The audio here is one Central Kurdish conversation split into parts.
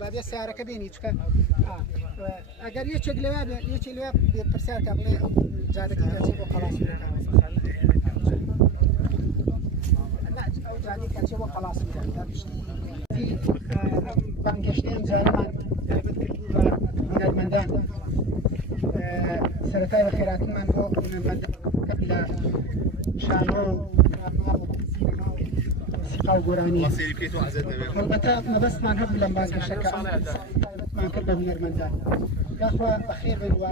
بابێ سیارەکە بێنی چکە ئەگەر یەکێک لەوێ یەکی لێ پرسیارکە بڵێ جادەکە دەچێت بۆ قەڵاسوورەکە ئەو جادەی کەچێت بۆ قەڵاسوورەکە بانگەشتیان جارەمان تایبەت کردوو بە هونەرمەندان سەرەتای بە خێراتیمان بۆ هونەرمەندان لە شانۆ سیقا و گۆرانی هەڵبەتە مەبەستمان هەبوو لەم بانگەشتەکە تایبەتمان کرد بە هونەرمەندان یاخوا بەخێر بن و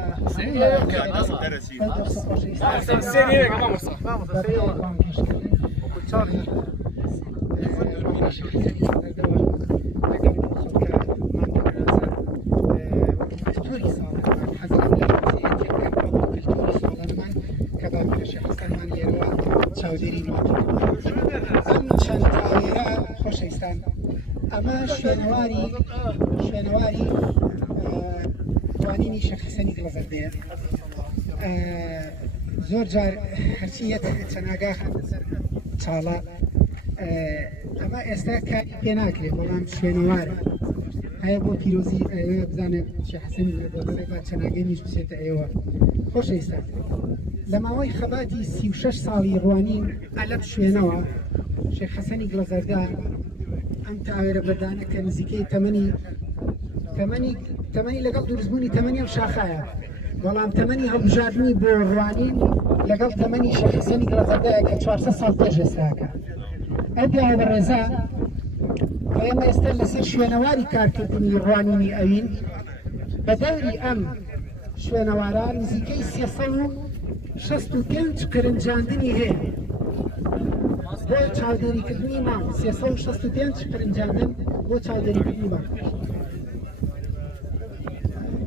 خۆشەویستان ئەمە شوێنەواری توانینی شێخ حەسەنی دڵەزەردەیە زۆر جار هەرچی چەناگا سەر چاڵە ئەمە ئێستا کاری پێ ناکرێت بەڵام شوێنەوارە هەیە بۆ پیرۆزی ئەوێ بزانێت شێخ حەسەنی دڵەزەردەی چەناگەی نیش بچێتە ئێوە خۆشەویستان لە ماوەی خەباتی 36 ساڵی ڕوانین ئەلەم شوێنەوە شێخ حەسەنی دڵەزەردە ئەم تاوێرە بەردانە کە نزیکەی تەمەنی لەگەڵ دروستبوونی تەمەنی ئەم شاخایە بەڵام تەمەنی هەڵبژاردننی بۆ ڕوانین لەگەڵ تەمەنی شێخ حەسەنی دڵەزەردەیە کە 400 ساڵ پێش ئێستاکە ئەو پیاوە بەڕێزە ئێمە ئێستا لەسەر شوێنەواری کارکردنی ڕوانینی ئەوین بە دەوری ئەم شوێنەواران نزیکەی 365 کرنجاندنی هەیە بۆ چاودێریکردنی مام 365 کرنجاندن بۆ چاودێریکردنی مام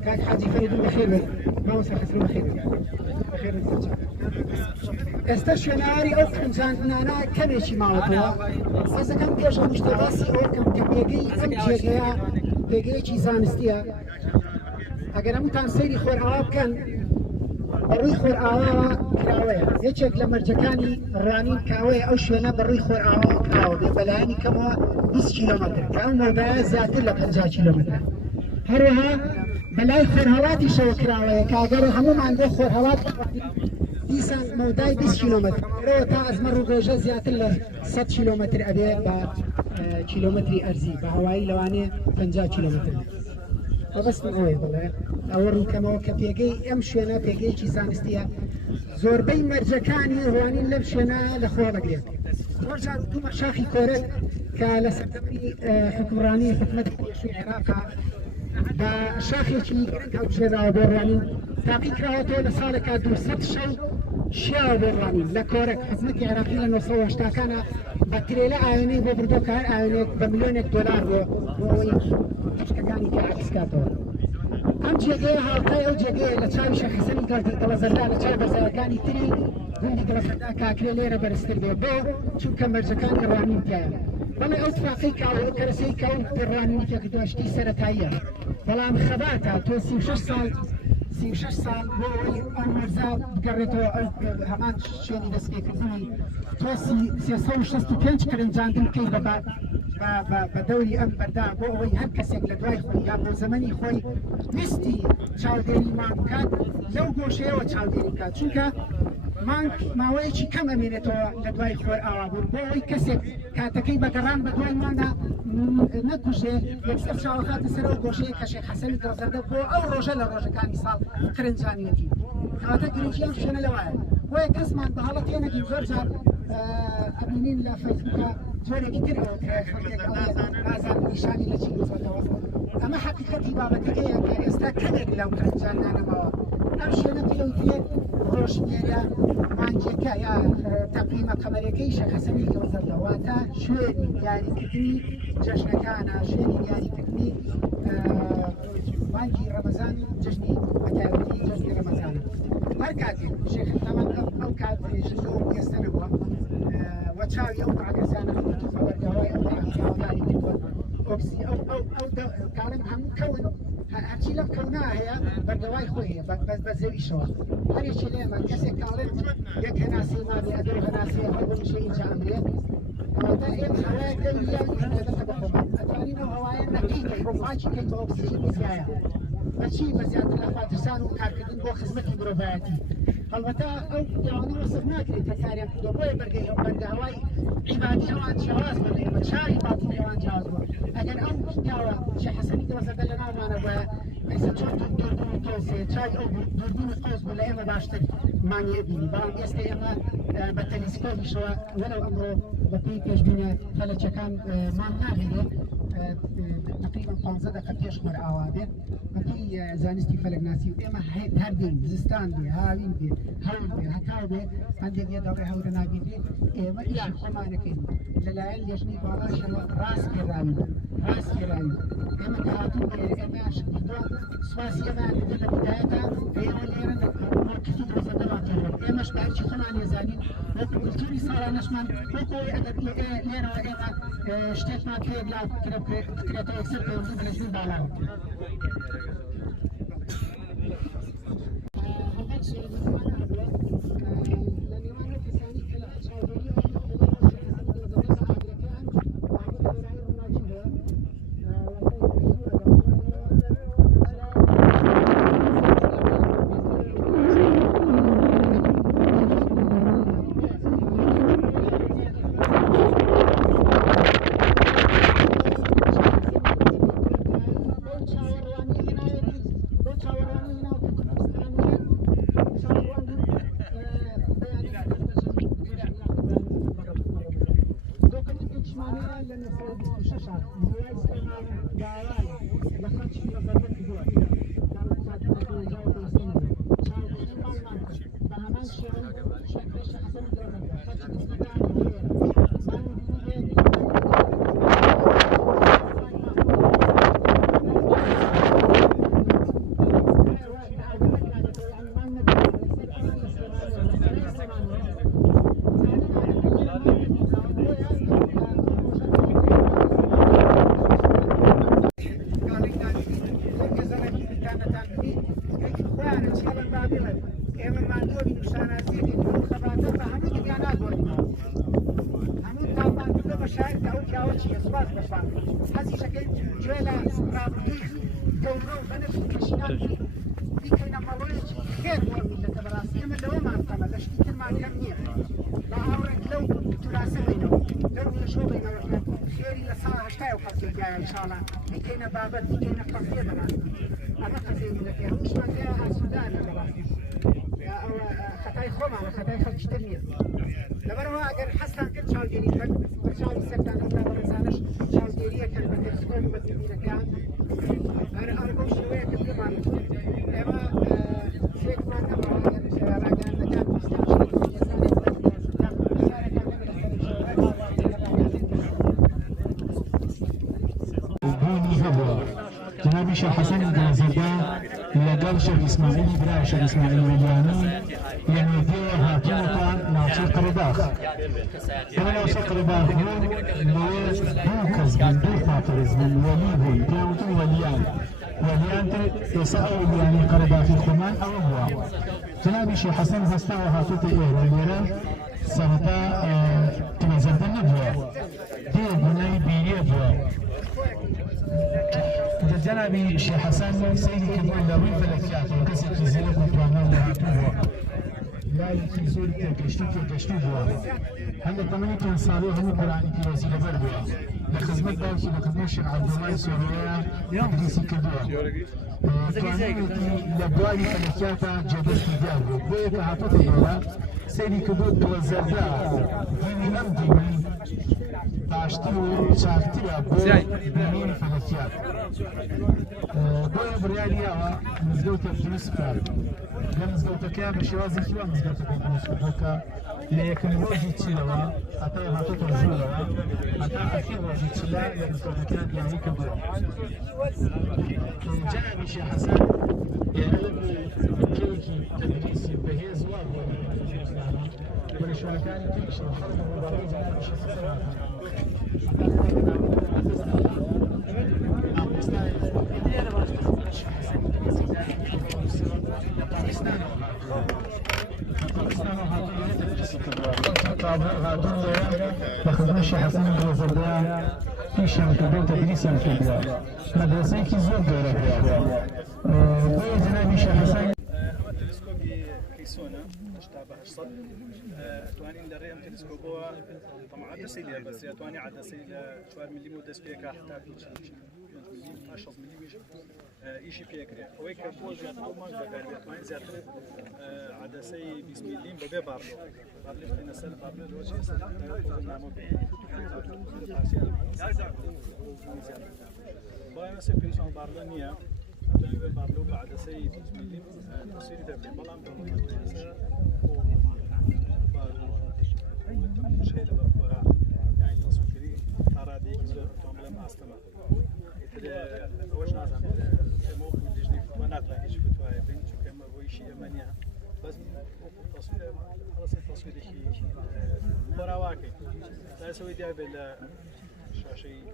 کاک حاجی فەریدون بەخێر بێت مامۆستا خەسرۆ بەخێر بێت ئێستا شوێنەواری ئەو کرنجاندنانە کەمێکی ماوەتەوە ئەس دەکەم پێشە مشتەباسی ئەوە کەم کە پێگەی ئەم جێگەیە پێگەیەکی زانستیە ئەگەر هەمووتان سەیری خۆرئاوا بکەن بەڕووی خۆرئاواوە کراوەیە یەکێک لە مەرجەکانی ڕوانین کاوەیە ئەو شوێنە بەڕووی خۆرئاواوە کراوە بێ بەلایانی کەمەوە 20 کیلۆمەتر کە ئەو مەودایە زیاتر لە 50 کیلۆمەتر هەروەها بەلای خۆرهەڵاتیشەوە کراوەیە کە ئەگەر هەموومان بۆ خۆرهەڵات دیسان مەودای 20 کیلۆمەتر تا ئەزمە ڕووبێژە زیاتر لە 100 کیلۆمەتر ئەبێ بە کیلۆمەتری ئەرزی بە هەوایی لەوانێ 50 کیلۆمەتر بەبەستم ئەوەیە بڵێ ئەوە ڕووکەمەوە کە پێگەی ئەم شوێنە پێگەیەکی زانستیە زۆربەی مەرجەکانی ڕوانین لەم شوێنە لەخۆ بەگرێت وەرجار دوومە شاخی کۆرەک کە لە سەردەمی حکومڕانی حکومەتی پێشووی عێراقا بە شاخێکی گرنگ هەڵبژێراوە بۆ ڕوانین تاقی کراوەتەوە لە ساڵێکا 200 شەو شیاوە بۆ ڕوانین لە کۆرەک حکومەتی عێراقی لە 1970کانە بە ترێلە ئاوێنەی بۆ بردۆ کە هەر ئاوێنێک بە ملیۆنێک دۆلار بۆ ئەوەی شتەکانی کە عکسکاتەوە ئەم جێگەیە هاڵتای ئەو جێگەیە لە چاوی شێخ حەسەنی دڵەزەردە لە چاو بەرزایەکانی تری گوندی دڵەزەردە کاکرێ لێرە بەرزتر بێ بۆ چونکە مەرجەکانی ڕوانین تایە بەڵێ ئەو اتفاقی کاوە ئەو کەرەسەی کاون ڕوانینی تێکردووە شتی سەرەتاییە بەڵام خەباتە تۆ 36 ساڵ بۆ ئەوەی ئەم مەرزە بگەڕێتەوە ئەو هەمان شوێنی دەستپێکردنی تۆ 365 کرنجاندن بکەی بە دەوری ئەم بەردا بۆ ئەوەی هەر کەسێک لە دوای خۆی یا بۆ زەمەنی خۆی ویستی چاودێری مانگ بکات لەو گۆشەیەوە چاودێری بکات چونکە مانگ ماوەیەکی کەم ئەمێنێتەوە لە دوای خۆی ئاوابوون بۆ ئەوەی کەسێک کاتەکەی بەگەڕان بە دوای مانگە نەکوژێ یەکسەر چاوەخاتە سەرەوە گۆشەیە کە شێخ حەسەنی دڵەزەردە بۆ ئەو ڕۆژە لە ڕۆژەکانی ساڵ کرنجانیەتی کەواتە گرنگی ئەم شوێنە لەوایە بۆیە کەسمان بە هەڵە تێنەگەین زۆر جار ئەبینین لە فەیسبووکە جۆرێکی تر خەڵکێک ئازاد نیشانی لە چی دۆزێتەوە ئەمە حەقیقەتی بابەتەکەیە کە ئێستا کەمێک لەو کرنجانانەمەوە ئەم شوێنە پێوترێت ڕۆژمێرە مانگێکە یا تەقیمە قەمەرەکەی شێخ حەسەنی دڵەزەردەواتە شوێنی دیاریکردنی جەژنەکانە شوێنی دیاریکردنی مانگی ڕەمەزان جژنی بەتایبەتی جەژنی ڕەمەزانە هەر کاتێک شێخ تەمان ئەو کات زۆر ئێستا نەبووە و چاوی ئەو ئاگەزانە خۆتوفە بەرگاوای ئەو ئاگەزانەکانی کردووە ئۆکسی ئەو کارم هەموو کەون هەرچی لەم کەونا هەیە بەرگەوای خۆی هەیە بە زەویشەوە هەرێکی لێمان کەسێک کاڵێت یەک هەناسی مابێ ئەگەر هەناسیە هەر بۆ شەی ئینجا ئەمرێت کەواتە ئێمە هەوای دەوریان دەبەتە بە خۆمان ئەتوانین زانين وهوايا نقية رفاجي كي أكسجين بزيادة ماشي بزيادة الأفات رسان وكاركدين بو خدمتي بروفاتي البته أو يعني وصف ناكري تكاريا دوبوي برقى هواي عبادي أوان جواز بلي بشاري باطني أوان جواز بو أجل أو كاوا شي حسني دوزة دلنا ما نبوي مثل شو دردون توسي تراي أو دردون قوس بلا إما باشتري ماني أبيني بلان يستي إما بالتلسكوب شوا ولو أمره بقي بيجبينه فلتش كان ما نابيه تقريبا 15 دقيقة بيشمر أوابه بقي زانستي فلك ناسي وإما هردين زستان بي هاوين بي هول بي هتاو بي عندي بيا دوري هول نابي بي إما إيش خمانك للايل يشني بالا شلو راس كرامي إما كهاتو بي إما شدوا سواسي إما كل بدايتها إما ليرن مركزي دوزة دباتي إما شبارش خمان يزانين وكلتوري صار نشمان وكوي أدب ليرن وإما شتيت ما كيب لا كريتو يكسر بيوزو بلجني بالا إن شاء الله لكينا بابد لكينا قضية دراسة أنا قضية من لكيها مش مكاها السودان أو خطاي خوما خطاي خلق تنمية لبروا أجر حسنا كل شال جريء كل شال سكتان أمنا برزانش شال جريء كان بترسكون بدينا كان أنا أرجو شوية كل ما لما شيء ما نبغى راجعنا كان مستعجل جناب شيخ حسن الغازيدا لقال شيخ اسماعيل برا شيخ اسماعيل ملياني يعني ديوها هاتوتا ناصر قرداخ انا ناصر قرداخ نويز دوكز من دو فاترز من وليهن ديوتو وليان يسأل يعني قرداخ الخمان او هو جناب شيخ حسن هستاو هاتوتا ايه وليرا سنتا تنزل النبوة ديو بناي بيريا بوا جنابي شيخ حسن سيدي كبير لوين فلكيات وكسر في زينك وطوانا وهاتوه لا يمكن زول كشتو بوا هل التمني كان صالح هم قرآن في وسيلة بربوا لخدمة باوكي لخدمة الشيخ عبد الله سوريا يدرسي كبوا لبوالي فلكيات جدس تجاوب بيك هاتوه تيولا سيدي كبير توزردا ديني أمدي داشتی و چاکتی با بینیم فلکیات. باید بریالی آوا مزگوت درست کرد. لمزگوت که بشوازی کیوا مزگوت درست کرد. لیکن وجود چیلوا حتی هاتو تجربه حتی اخیر وجود چیلا لمزگوت که یعنی کبر. جناب شيخ حسن يعني كيكي تدريسي بهيز واقع ولا شركات تمشي وخرج مباراه جناب شيخ حسن ئیشانکردن تەدریسان کردووە مەدرسەیەکی زۆر گەورە بووە بۆیە جەنابی شێخ حەسەن تلسكوبي كيسونا اشتبه الصد تواني لري ام تلسكوبوا طبعا عدسي لي بس تواني عدسي شوار ملي مودس بيك حتى 10 ملي ايشي بيكري ويك بوز ما بقى تواني زيادة عدسي بسم الله ببي بارلو بارلو في نسل بارلو روشي نامو بي باي مثلا بيسون بارلونيا تقريبا بارلو بعد سيد ملي تصير دبي بلام شيء بالقرى يعني تصويري أراضي كذا تعمل مع استمع وش نازم مو بيجني وانا تلاقيش فتوى بين شو كم ويشي أمانيا بس تصوير خلاص التصوير شيء براواكي لا يسوي ده بال شاشي یک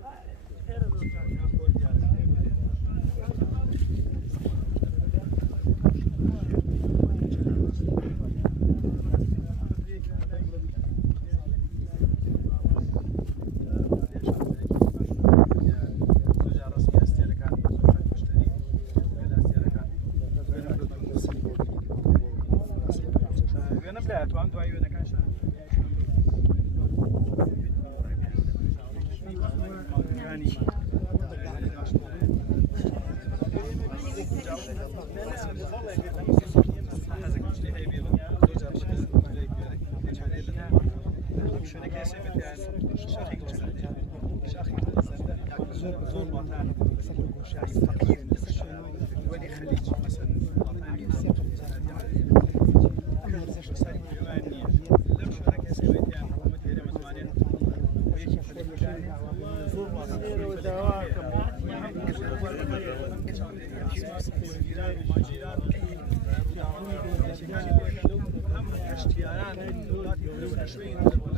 وڵاتی کورتی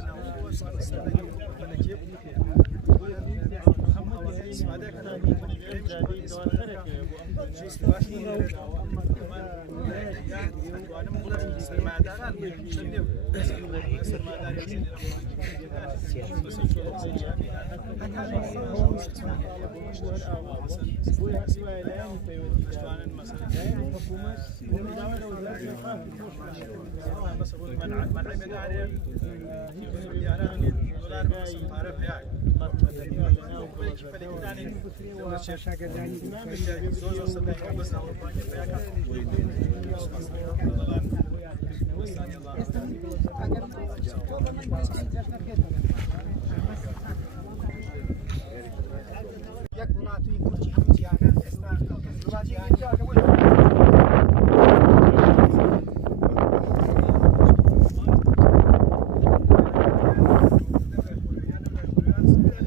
هەموو جیهان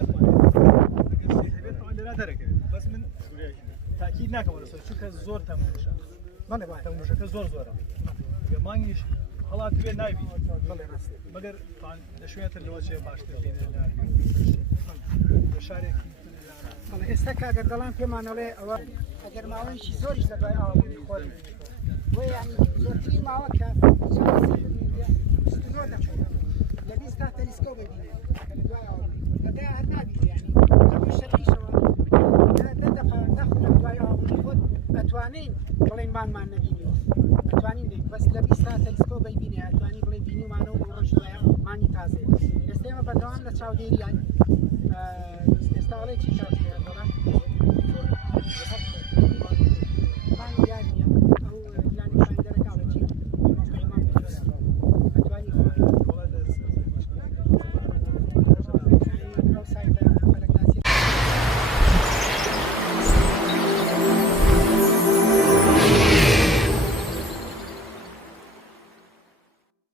ئێستا بس من تأكيد ناكم ولا شو كزور تمشى ما نبغى تمشى كزور زورة مانيش خلاص تبي نايبي مگر شوية اللوجه باشتر فينا شارك ئێستا کاگەر دەڵام پێمانەڵێ ئەوە ئەگەر ماوەیەکی زۆریش لە دوای ئاوابوونی خۆت بۆ یانی زۆرترین ماوە کە لە 20 تا تەلیسکۆ ببینێ کە لە دوای ئاوابوونی لە دوای هەر نابیت یانی هەمووی شەڕیشەوە دەدەقە نەخۆ لە دوای ئاوابوونی خۆت ئەتوانین بڵێن مانمان نەبینیوە ئەتوانین دێک بەس لە 20 تا تەلیسکۆ ببینێ ئەتوانی بڵێ بینیمانەوە بۆ ڕۆژ دوایە مانی تازێ ئێستا ئێمە بەردەوام لە چاودێریان